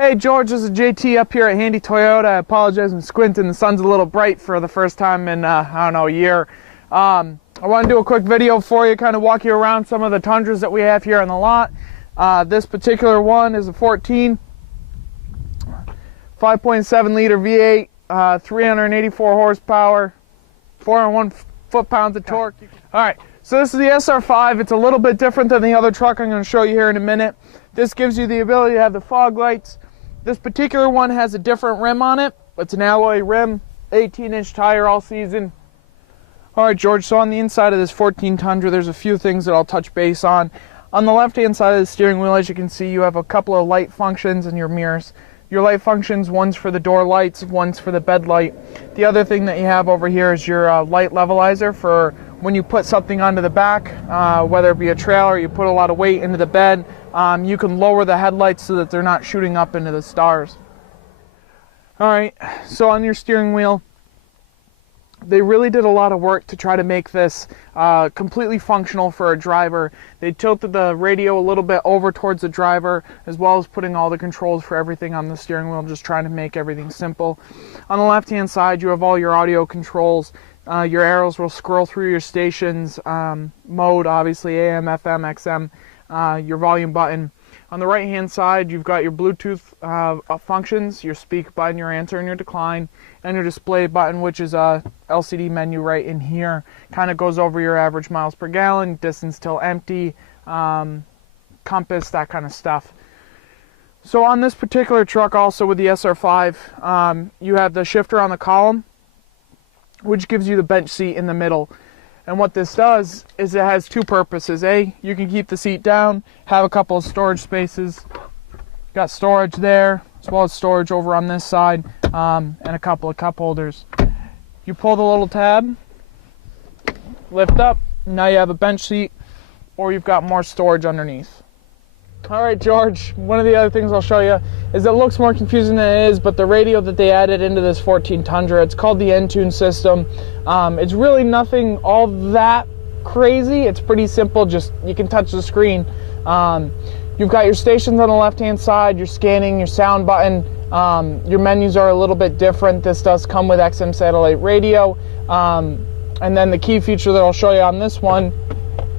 Hey George, this is JT up here at Handy Toyota. I apologize, I'm squinting. The sun's a little bright for the first time in, I don't know, a year. I want to do a quick video for you, kind of walk you around some of the Tundras that we have here on the lot. This particular one is a 14, 5.7 liter V8, 384 horsepower, 401 foot-pounds of torque. Alright, so this is the SR5. It's a little bit different than the other truck I'm going to show you here in a minute. This gives you the ability to have the fog lights. This particular one has a different rim on it. It's an alloy rim, 18-inch tire all season. Alright George, so on the inside of this 14 Tundra, there's a few things that I'll touch base on. On the left-hand side of the steering wheel, as you can see, you have a couple of light functions in your mirrors. Your light functions, one's for the door lights, one's for the bed light. The other thing that you have over here is your light levelizer for when you put something onto the back, whether it be a trailer, you put a lot of weight into the bed, you can lower the headlights so that they're not shooting up into the stars. Alright, so on your steering wheel, they really did a lot of work to try to make this completely functional for a driver. They tilted the radio a little bit over towards the driver, as well as putting all the controls for everything on the steering wheel, just trying to make everything simple. On the left-hand side, you have all your audio controls. Your arrows will scroll through your stations, mode, obviously AM, FM, XM, your volume button. On the right-hand side, you've got your Bluetooth functions, your speak button, your answer and your decline, and your display button, which is a LCD menu right in here. Kind of goes over your average miles per gallon, distance till empty, compass, that kind of stuff. So on this particular truck, also with the SR5, you have the shifter on the column, which gives you the bench seat in the middle. And what this does is it has two purposes. A, you can keep the seat down, have a couple of storage spaces. Got storage there, as well as storage over on this side, and a couple of cup holders. You pull the little tab, lift up, now you have a bench seat, or you've got more storage underneath. Alright George, one of the other things I'll show you is it looks more confusing than it is, but the radio that they added into this 14 Tundra, it's called the N-Tune system. It's really nothing all that crazy. It's pretty simple, just you can touch the screen. You've got your stations on the left-hand side, your scanning, your sound button. Your menus are a little bit different. This does come with XM satellite radio. And then the key feature that I'll show you on this one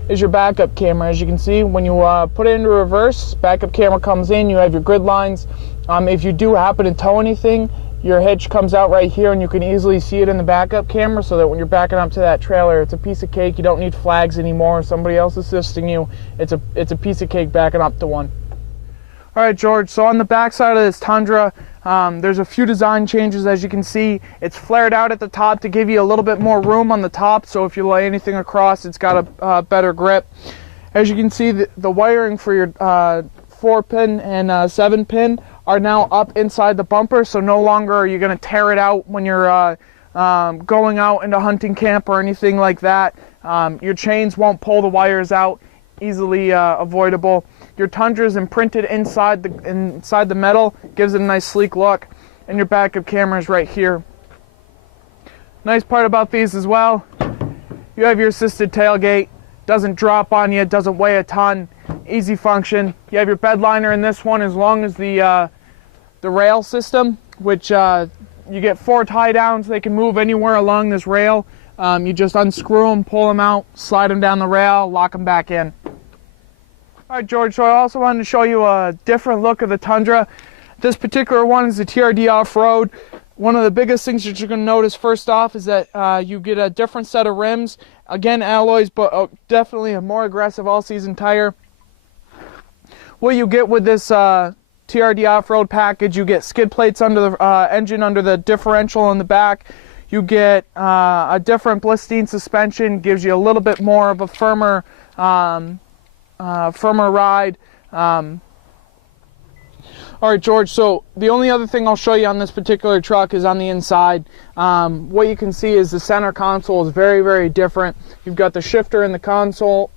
is your backup camera. As you can see, when you put it into reverse, backup camera comes in, you have your grid lines. If you do happen to tow anything, your hitch comes out right here and you can easily see it in the backup camera, so that when you're backing up to that trailer, it's a piece of cake. You don't need flags anymore. Somebody else assisting you. It's a piece of cake backing up to one. Alright George, so on the back side of this Tundra, there's a few design changes. As you can see, it's flared out at the top to give you a little bit more room on the top, so if you lay anything across, it's got a better grip. As you can see, the wiring for your 4-pin and 7-pin are now up inside the bumper, so no longer are you going to tear it out when you're going out into hunting camp or anything like that. Your chains won't pull the wires out, easily avoidable. Your Tundra is imprinted inside the metal, gives it a nice sleek look, and your backup camera is right here. Nice part about these as well, you have your assisted tailgate. Doesn't drop on you, doesn't weigh a ton, easy function. You have your bed liner in this one, as long as the rail system, which you get 4 tie downs. They can move anywhere along this rail. You just unscrew them, pull them out, slide them down the rail, lock them back in. Alright George, so I also wanted to show you a different look of the Tundra. This particular one is the TRD off-road. One of the biggest things that you're going to notice first off is that you get a different set of rims. Again, alloys, but definitely a more aggressive all-season tire. What you get with this TRD off-road package, you get skid plates under the engine, under the differential in the back. You get a different Blistine suspension, gives you a little bit more of a firmer ride. Alright George, so the only other thing I'll show you on this particular truck is on the inside. What you can see is the center console is very, very different. You've got the shifter in the console,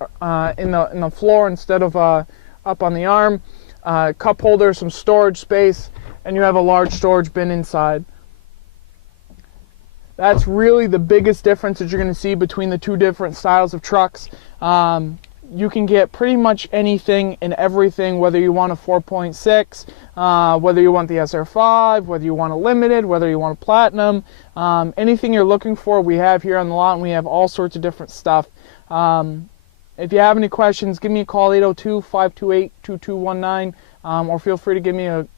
in the floor instead of up on the arm. Cup holder, some storage space, and you have a large storage bin inside. That's really the biggest difference that you're going to see between the two different styles of trucks. You can get pretty much anything and everything, whether you want a 4.6, whether you want the SR5, whether you want a limited, whether you want a platinum, anything you're looking for, we have here on the lot, and we have all sorts of different stuff. If you have any questions, give me a call, 802-528-2219, or feel free to give me an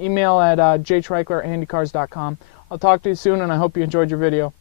email at jtreichler@handycars.com. I'll talk to you soon, and I hope you enjoyed your video.